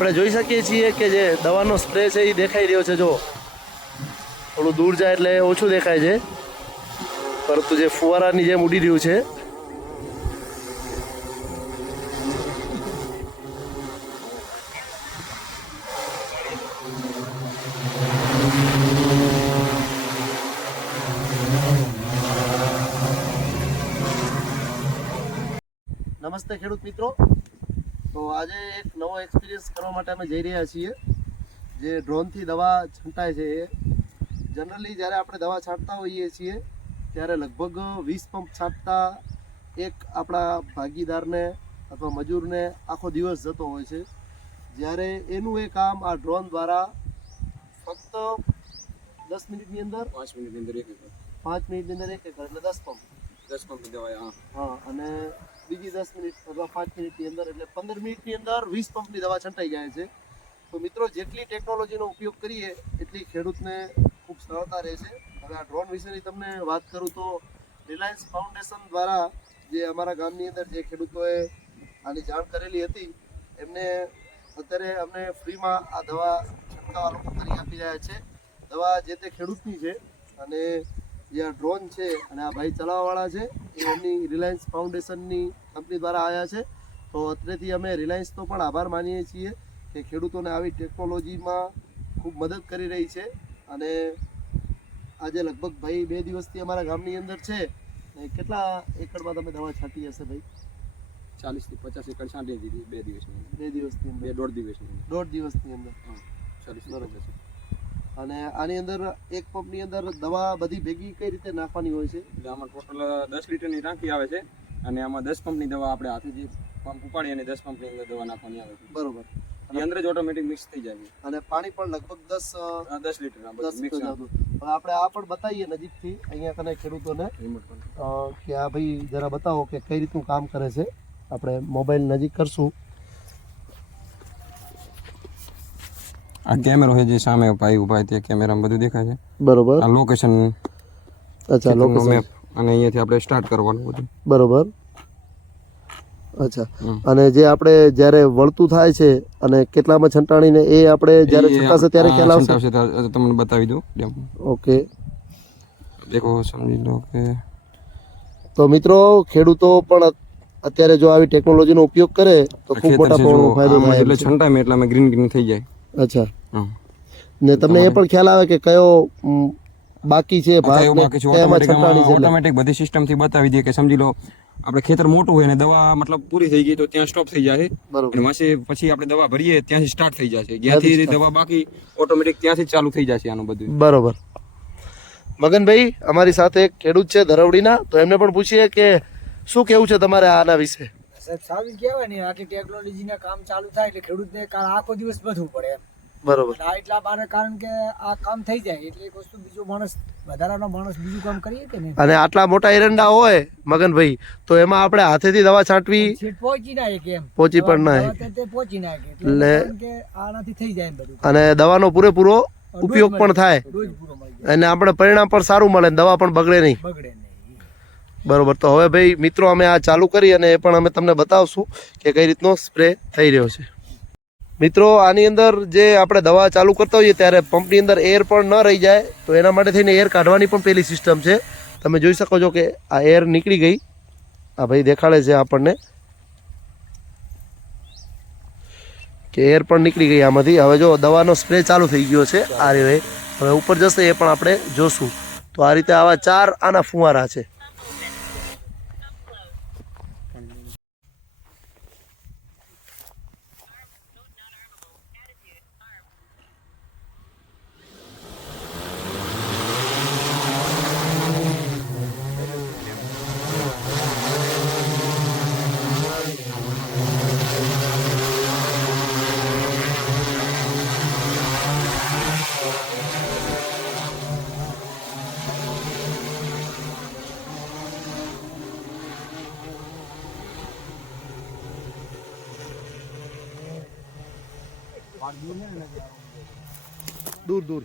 આપણે જોઈ શકીએ છીએ કે જે દવાનો સ્પ્રે છે એ દેખાઈ રહ્યો છે. જો થોડું દૂર જાય એટલે ઓછું દેખાય છે, પરંતુ જે ફુવારાની જેમ ઉડી રહ્યું છે. નમસ્તે ખેડૂત મિત્રો. તો આજે એક નવો એક્સપિરિયન્સ કરવા માટે અમે જઈ રહ્યા છીએ. જે ડ્રોનથી દવા છંટાય છે એ જનરલી જ્યારે આપણે દવા છાંટતા હોઈએ છીએ ત્યારે લગભગ 20 પંપ છાંટતા એક આપણા ભાગીદારને અથવા મજૂરને આખો દિવસ જતો હોય છે. જ્યારે એનું એ કામ આ ડ્રોન દ્વારા ફક્ત 10 મિનિટની અંદર 5 મિનિટની અંદર એક એકર એટલે 10 પંપ દવા. હા, અને બીજી 10 મિનિટ અથવા 5 મિનિટની અંદર એટલે 15 મિનિટની અંદર 20 પંપની દવા છંટાઈ જાય છે. તો મિત્રો, જેટલી ટેકનોલોજીનો ઉપયોગ કરીએ એટલી ખેડૂતને ખૂબ સરળતા રહે છે. હવે આ ડ્રોન વિશેની તમને વાત કરું તો રિલાયન્સ ફાઉન્ડેશન દ્વારા જે અમારા ગામની અંદર જે ખેડૂતોએ આની જાણ કરેલી હતી એમને અત્યારે અમને ફ્રીમાં આ દવા છંટકાવ લોકો કરી આપી રહ્યા છે. દવા જે તે ખેડૂતની છે અને જે આ ડ્રોન છે અને આ ભાઈ ચલાવવાવાળા છે એ એમની રિલાયન્સ ફાઉન્ડેશનની કંપની દ્વારા આવ્યા છે. તો અત્રેથી અમે રિલાયન્સનો પણ આભાર માનીએ છીએ કે ખેડૂતોને આવી ટેકનોલોજીમાં ખૂબ મદદ કરી રહી છે. અને આજે લગભગ ભાઈ 2 દિવસથી અમારા ગામની અંદર છે. કેટલા એકડમાં તમે દવા છાંટી હશે ભાઈ? 40 થી 50 એકડ છાંટી દીધી 2 દિવસની અંદર. 1.5 દિવસની અંદર. બરોબર. અને આની અંદર એક પંપની અંદર દવા બધી ભેગી કઈ રીતે નાખવાની હોય છે? એટલે આમાં ટોટલ 10 લીટરની ટાંકી આવે છે અને આમાં 10 પંપની દવા આપણે હાથેથી પંપ ઉપાડી અને 10 પંપની અંદર દવા નાખવાની આવે છે. બરોબર. એ અંદર જ ઓટોમેટિક મિક્સ થઈ જાય અને પાણી પણ લગભગ 10 લીટરના મિક્સ. હવે આપણે આ પણ બતાવીએ નજીકથી અહીંયા કને ખેડૂતોને કે આ ભાઈ જરા બતાવો કે કઈ રીતનું કામ કરે છે. આપણે મોબાઈલ નજીક કરશું. આ કેમેરો છે જે સામે ભાઈ ઉભા તે કેમેરામાં બધું દેખાય છે. બરોબર. આ લોકેશન. અચ્છા, લોકેશન મેપ. અને અહીંયાથી આપણે સ્ટાર્ટ કરવાનું બધું. બરોબર. અચ્છા. અને જે આપણે જ્યારે વળતું થાય છે અને કેટલામાં છંટાણીને એ આપણે જ્યારે છંટાશે ત્યારે ખ્યાલ આવશે. તમને બતાવી દઉં. ઓકે. દેખો, સમજી લો કે તો મિત્રો, ખેડૂતો પણ અત્યારે જો આવી ટેકનોલોજીનો ઉપયોગ કરે તો ખૂબ મોટા પ્રમાણમાં ફાયદો થાય. એટલે છંટાય એટલે અમે ગ્રીન થઈ જાય. અચ્છા. ને તમને એ પણ ખ્યાલ આવે કે કયો બાકી છે ભાગ ઓટોમેટિક બધી સિસ્ટમ થી બતાવી દે કે સમજી લો આપણે ખેતર મોટું હોય અને દવા મતલબ પૂરી થઈ ગઈ તો ત્યાં સ્ટોપ થઈ જાય. અને પછી આપણે દવા ભરીએ ત્યાંથી સ્ટાર્ટ થઈ જશે. જ્યાંથી દવા બાકી ઓટોમેટિક ત્યાંથી ચાલુ થઈ જશે આનું બધું. બરોબર. મગનભાઈ અમારી સાથે એક ખેડૂત છે ધરવડીના, તો એમને પણ પૂછીએ કે શું કેવું છે તમારે આના વિશે? સારું કહેવાય ને, આટલી ટેકનોલોજીના કામ ચાલુ થાય એટલે ખેડૂતને આખો દિવસ બધું પડે એમ. બરોબર. એટલા બાર કારણ કે આ કામ થઈ જાય એટલે એક વસ્તુ બીજો માણસ વધારાનો માણસ બીજું કામ કરીએ કે નહીં. અને આટલા મોટા એરંડા હોય મગનભાઈ તો એમાં આપણે હાથેથી દવા છાંટવી પહોંચી ના શકે એમ. પહોંચી પણ ના પહોંચી ના શકે એટલે કે આનાથી થઈ જાય બધું. અને દવાનો પૂરેપૂરો ઉપયોગ પણ થાય અને આપણે પરિણામ પણ સારું મળે, દવા પણ બગડે નહીં. બરોબર. તો હવે ભાઈ મિત્રો અમે આ ચાલુ કરી અને એ પણ અમે તમને બતાવશું કે કઈ રીતનો સ્પ્રે થઈ રહ્યો છે. મિત્રો, આની અંદર જે આપણે દવા ચાલુ કરતા હોઈએ ત્યારે પંપની અંદર એર પણ ન રહી જાય તો એના માટે થઈને એર કાઢવાની પણ પેલી સિસ્ટમ છે. તમે જોઈ શકો છો કે આ એર નીકળી ગઈ. આ ભાઈ દેખાડે છે આપણને કે એર પણ નીકળી ગઈ આમાંથી. હવે જો દવાનો સ્પ્રે ચાલુ થઈ ગયો છે. આ રીતે હવે ઉપર જશે એ પણ આપણે જોશું. તો આ રીતે આવા 4 આના ફુવારા છે. દૂર દૂર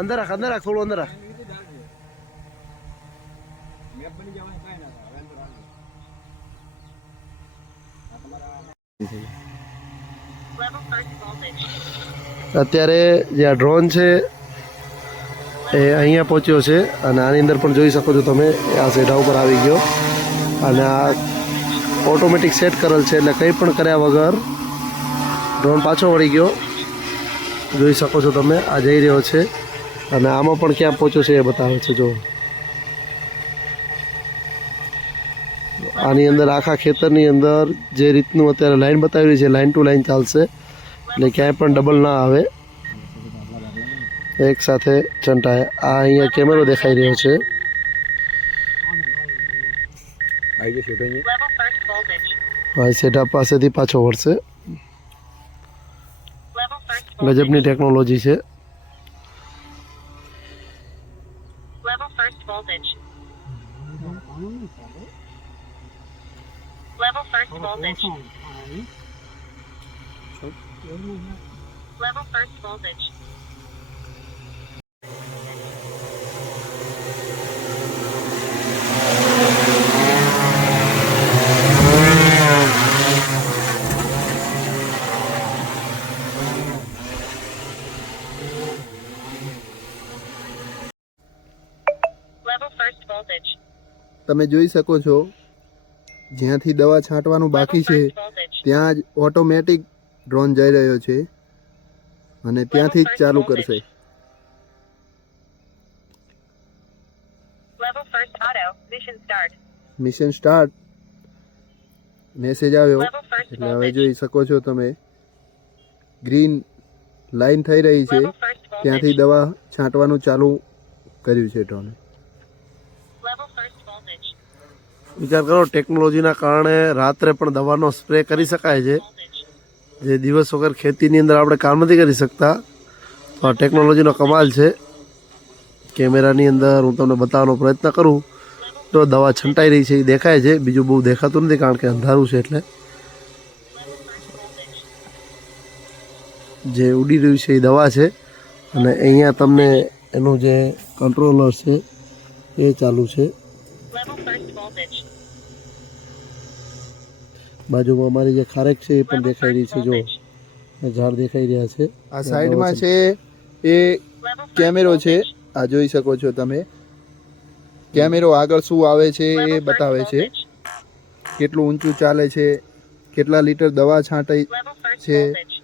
અંદર રાખ થોડું અંદર રાખ. અત્યારે જે આ ડ્રોન છે એ અહીંયા પહોંચ્યો છે અને આની અંદર પણ જોઈ શકો છો તમે આ સેઢા ઉપર આવી ગયો અને આ ઓટોમેટિક સેટ કરેલ છે એટલે કંઈ પણ કર્યા વગર ડ્રોન પાછો વળી ગયો. જોઈ શકો છો તમે આ જઈ રહ્યો છે અને આમાં પણ ક્યાં પહોંચ્યો છે એ બતાવે છે. જો આની અંદર આખા ખેતરની અંદર જે રીતનું અત્યારે લાઈન બતાવી રહી છે લાઈન ટુ લાઈન ચાલશે એટલે ક્યાંય પણ ડબલ ના આવે, એક સાથે ચંટાય. આ અહીંયા કેમેરો દેખાઈ રહ્યો છે. ભાઈ સેઠા પાસેથી પાછો વળશે. ગજબની ટેકનોલોજી છે. Level first voltage. Level first voltage. Level first voltage. તમે જોઈ શકો છો જ્યાંથી દવા છાંટવાનું બાકી છે ત્યાં જ ઓટોમેટિક ડ્રોન જઈ રહ્યો છે અને ત્યાંથી જ ચાલુ કરશે. Level first auto. Mission start. Mission start message આવ્યો Level first એટલે હવે voltage. જોઈ શકો છો તમે ગ્રીન લાઈન થઈ રહી છે, Level first ત્યાંથી voltage. દવા છાંટવાનું ચાલુ કર્યું છે ડ્રોને. Level first voltage. વિચાર કરો ટેકનોલોજીના કારણે રાત્રે પણ દવાનો સ્પ્રે કરી શકાય છે, Voltage. જે દિવસ વગર ખેતીની અંદર આપણે કામ નથી કરી શકતા. તો આ ટેકનોલોજીનો કમાલ છે. કેમેરાની અંદર હું તમને બતાવવાનો પ્રયત્ન કરું તો દવા છંટાઈ રહી છે એ દેખાય છે, બીજું બહુ દેખાતું નથી કારણ કે અંધારું છે. એટલે જે ઉડી રહ્યું છે એ દવા છે અને અહીંયા તમને એનું જે કંટ્રોલર છે એ ચાલુ છે. Level first voltage. બાજુમાં અમારી જે ખારેક છે એ પણ દેખાઈ રહી છે. જો આ ઝાડ દેખાઈ રહ્યા છે. આ સાઈડમાં છે એ Level first કેમેરો છે, voltage. આ જોઈ શકો છો તમે. કેમેરો આગળ શું આવે છે એ Level first બતાવે છે, voltage. કેટલું ઊંચું ચાલે છે, કેટલા લીટર દવા છાંટાઈ Level first છે. voltage.